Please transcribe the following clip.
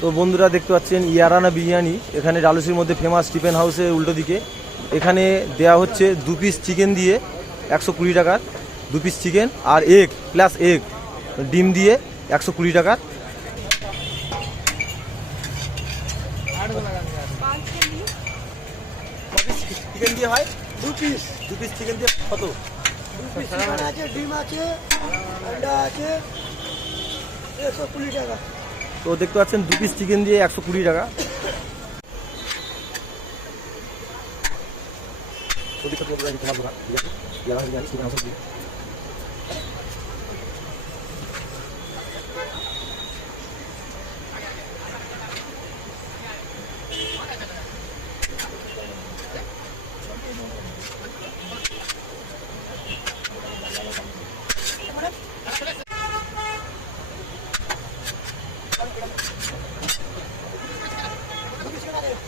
তো বন্ধুরা দেখতে পাচ্ছেন ইয়ারানা বিরিয়ানি, এখানে ডালুসির মধ্যে ফেমাস টিফিন হাউসের উল্টো দিকে। এখানে দেয়া হচ্ছে 2 পিস চিকেন দিয়ে 120 টাকার, 2 পিস চিকেন আর এগ প্লাস এগ ডিম দিয়ে 120 টাকার। চিকেন দিয়ে হয় 2 পিস। 2 পিস চিকেন দিয়ে কত? 2 পিস চিকেন আছে, ডিম আছে, আন্ডা আছে, 120 টাকা। তো দেখতে পাচ্ছেন 2 পিস চিকেন দিয়ে 120 টাকা। তো